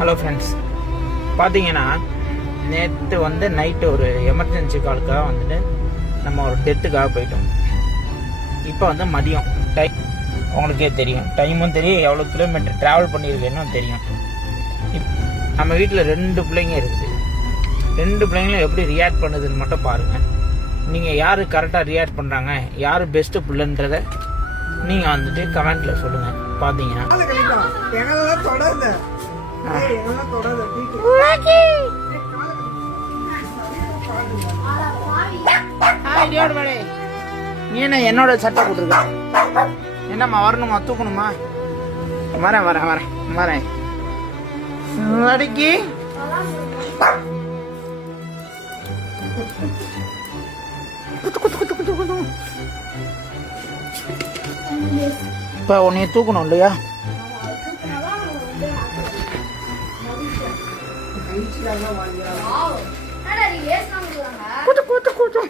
Hello friends, பார்த்தீங்கன்னா நேற்று night ஒரு எமர்ஜென்சி காலுக்காக வந்துட்டு நம்ம ஒரு டெத்துக்காக போயிட்டோம். இப்போ மதியம் டைம் உங்களுக்கே தெரியும், டைமும் தெரியும், எவ்வளோ கிலோமீட்டர் ட்ராவல் பண்ணியிருக்கேன்னு தெரியும். நம்ம வீட்டில் 2 பிள்ளைங்க இருக்குது. 2 பிள்ளைங்களும் எப்படி ரியாக்ட் பண்ணுதுன்னு மட்டும் பாருங்கள். நீங்கள் யார் கரெக்டாக ரியாக்ட் பண்ணுறாங்க, யார் பெஸ்ட்டு பிள்ளைன்றதை நீங்கள் வந்துட்டு கமெண்ட்டில் சொல்லுங்கள். பார்த்தீங்கன்னா நீ என்ன என்னோட சட்டை போட்டுருக்க? என்னம்மா வரணுமா, தூக்கணுமா? வரேன் வரேன் வரேன் வரேன் அடிக்கி. இப்போ உன்னைய தூக்கணும் இல்லையா? கூட்டு கூட்டு கூட்டு